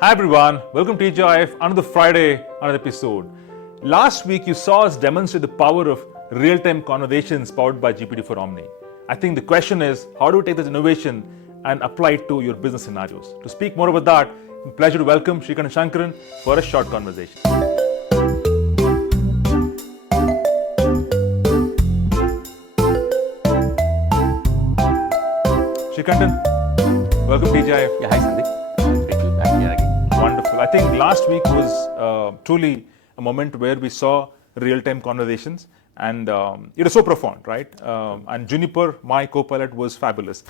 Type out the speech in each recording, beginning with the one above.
Hi everyone, welcome to TGIF, another Friday, another episode. Last week you saw us demonstrate the power of real-time conversations powered by GPT-4 Omni. I think the question is, how do we take this innovation and apply it to your business scenarios? To speak more about that, it's a pleasure to welcome Srikanth and Shankaran for a short conversation. Srikanth, welcome to TGIF. Yeah, hi Sandeep. Thank you. I'm here again. Wonderful. I think last week was truly a moment where we saw real-time conversations, and it was so profound, right? And Juniper, my co-pilot, was fabulous.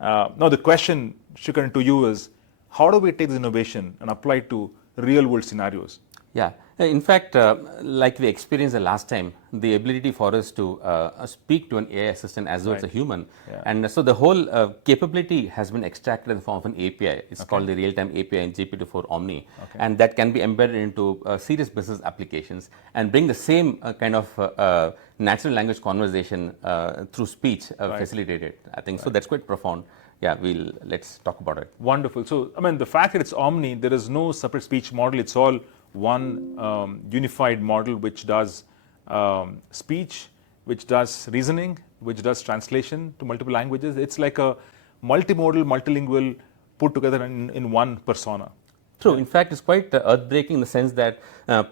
Now the question, Shrikant, to you is, how do we take this innovation and apply it to real-world scenarios? Yeah, in fact, like we experienced the last time, the ability for us to speak to an AI assistant as though it's a human. Yeah. And so the whole capability has been extracted in the form of an API. It's called the Realtime API in GPT-4 Omni. And that can be embedded into serious business applications and bring the same kind of natural language conversation through speech facilitated. I think so that's quite profound. Yeah, let's talk about it. Wonderful. So, I mean, the fact that it's Omni, there is no separate speech model. It's all one unified model which does speech, which does reasoning, which does translation to multiple languages. It's like a multimodal, multilingual put together in one persona. True. In fact, it's quite earth-breaking in the sense that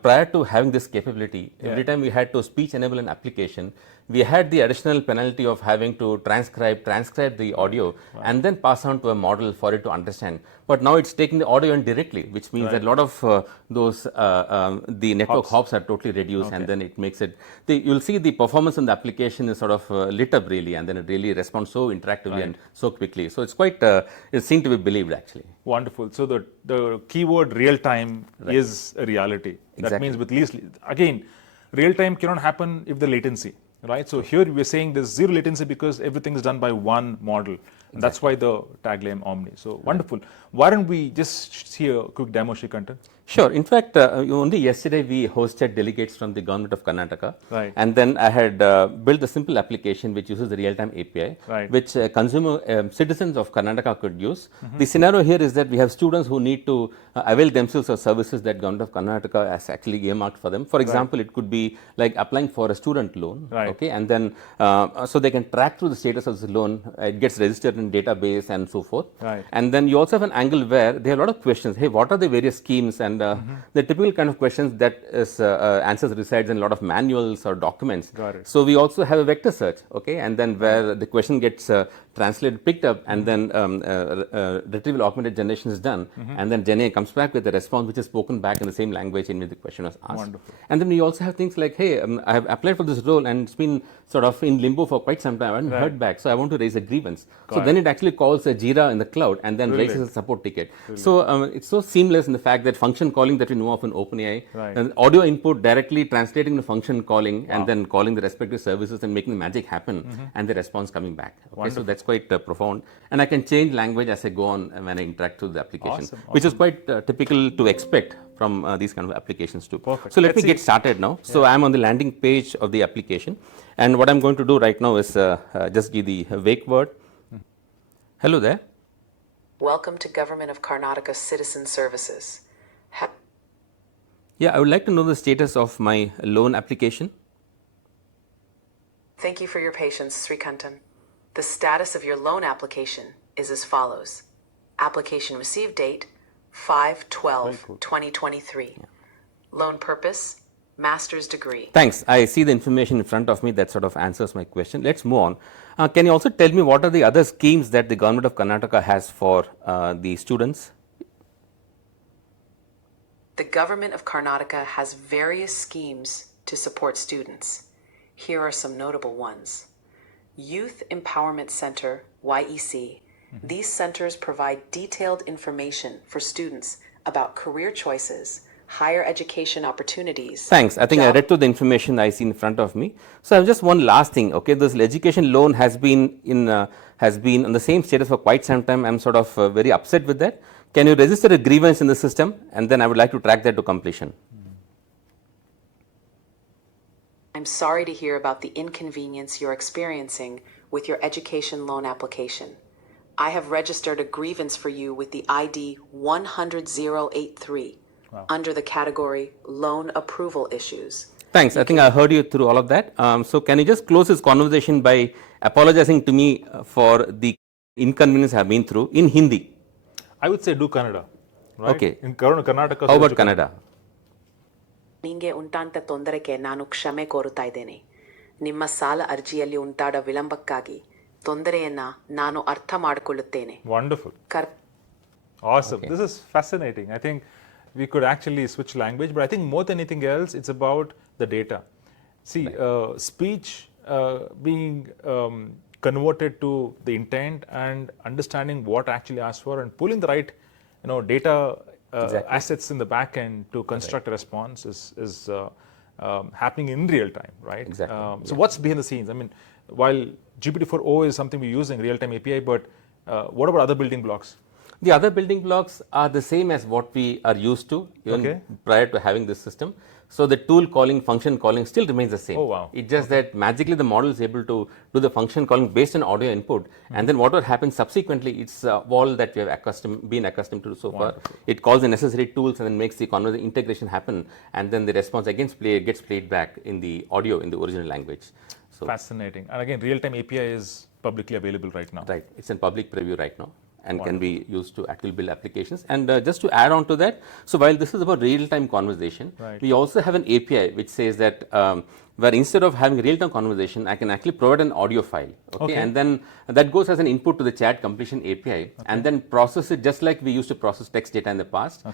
prior to having this capability, every time we had to speech enable an application, we had the additional penalty of having to transcribe the audio and then pass on to a model for it to understand. But now it's taking the audio in directly, which means that a lot of those the network hops are totally reduced, and then it makes it. You'll see the performance in the application is sort of lit up really, and then it really responds so interactively and so quickly. So it's quite it seemed to be believed actually. Wonderful. So the keyword real time is a reality. Exactly. That means with least, again, real time cannot happen if the latency, right? So here we're saying there's zero latency because everything is done by one model. And that's why the tagline Omni. So wonderful. Why don't we just see a quick demo, Srikanth? Sure. In fact, only yesterday we hosted delegates from the government of Karnataka. Right. And then I had built a simple application which uses the real-time API, which citizens of Karnataka could use. The scenario here is that we have students who need to avail themselves of services that government of Karnataka has actually earmarked for them. For example, it could be like applying for a student loan. Okay. And then so they can track through the status of the loan. It gets registered in database and so forth. And then you also have an angle where there are a lot of questions. Hey, what are the various schemes? And the typical kind of questions that is answers resides in a lot of manuals or documents. So we also have a vector search, okay, and then where the question gets translated, picked up, and then retrieval augmented generation is done, and then Gen AI comes back with a response which is spoken back in the same language in which the question was asked. Wonderful. And then we also have things like, hey, I have applied for this role and it's been sort of in limbo for quite some time. I haven't heard back, so I want to raise a grievance. So then it actually calls a Jira in the cloud and then raises a support ticket. So it's so seamless in the fact that function calling that we know of in OpenAI, and audio input directly translating the function calling and then calling the respective services and making the magic happen, and the response coming back. Okay, so that's quite profound. And I can change language as I go on when I interact with the application, which is quite typical to expect from these kind of applications too. Perfect. So let me get started now. So I'm on the landing page of the application, and what I'm going to do right now is just give the wake word. Hello there. Welcome to Government of Karnataka Citizen Services. Yeah, I would like to know the status of my loan application. Thank you for your patience, Srikantan. The status of your loan application is as follows. Application received date 5/12/2023. Loan purpose, master's degree. Thanks. I see the information in front of me that sort of answers my question. Let's move on. Can you also tell me what are the other schemes that the government of Karnataka has for the students? The government of Karnataka has various schemes to support students. Here are some notable ones. Youth Empowerment Center, YEC. These centers provide detailed information for students about career choices, higher education opportunities. Thanks. I think I read through the information I see in front of me. So I have just one last thing. Okay, this education loan has been on the same status for quite some time. I'm sort of very upset with that. Can you register a grievance in the system, and then I would like to track that to completion. I'm sorry to hear about the inconvenience you're experiencing with your education loan application. I have registered a grievance for you with the ID 100-083 under the category Loan Approval Issues. Thanks. I think I heard you through all of that. So can you just close this conversation by apologizing to me for the inconvenience I have been through in Hindi? I would say do Kannada. Right? Okay. In Karnataka. How about Kannada? ನಿಮಗೆ ಉಂಟಾಂತ ತೊಂದರೆಗೆ ನಾನು ಕ್ಷಮೆ ಕೋರುತ್ತಾ ಇದ್ದೇನೆ. ನಿಮ್ಮ ಸಾಲ ಅರ್ಜಿಯಲ್ಲಿ ಉಂಟಾದ ವಿಳಂಬಕ್ಕಾಗಿ ತೊಂದರೆಯನ್ನ ನಾನು ಅರ್ಥ ಮಾಡಿಕೊಳ್ಳುತ್ತೇನೆ. Wonderful. Awesome. Okay. This is fascinating. I think we could actually switch language, but I think more than anything else, it's about the data. See, speech being converted to the intent and understanding what actually asked for and pulling the right, data assets in the back end to construct a response is happening in real time, right? Exactly. So what's behind the scenes? I mean, while GPT-4o is something we use in real-time API, but what about other building blocks? The other building blocks are the same as what we are used to even prior to having this system. So the tool calling, function calling still remains the same. Oh, wow. It's just that magically the model is able to do the function calling based on audio input, and then whatever happens subsequently, it's all that we have been accustomed to so far. It calls the necessary tools and then makes the integration happen, and then the response again gets played back in the audio in the original language. So fascinating. And again, real-time API is publicly available right now. Right. It's in public preview right now and can be used to actually build applications. And just to add on to that, so while this is about real-time conversation, we also have an API which says that where instead of having real-time conversation, I can actually provide an audio file, and then that goes as an input to the chat completion API, and then process it just like we used to process text data in the past.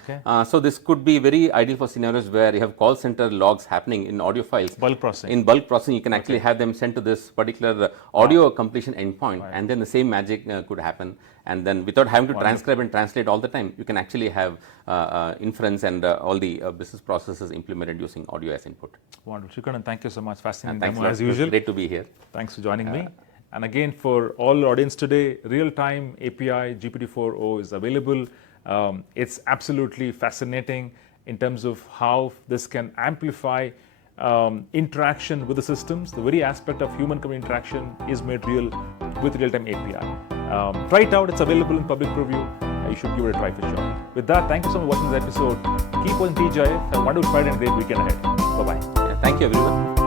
So this could be very ideal for scenarios where you have call center logs happening in audio files. Bulk processing. In bulk processing, you can actually have them sent to this particular audio completion endpoint, and then the same magic could happen. And then without having to transcribe and translate all the time, you can actually have inference and all the business processes implemented using audio as input. Wonderful. Shrikant, thank you so much. Fascinating Thanks demo as usual. Great to be here. Thanks for joining me. And again, for all audience today, real-time API GPT-4o is available. It's absolutely fascinating in terms of how this can amplify interaction with the systems. The very aspect of human-computer interaction is made real with real-time API. Try it out. It's available in public preview. You should give it a try for sure. With that, thank you so much for watching this episode. Keep on TGIF. Have a wonderful Friday and a great weekend ahead. Bye-bye. Thank you, everyone.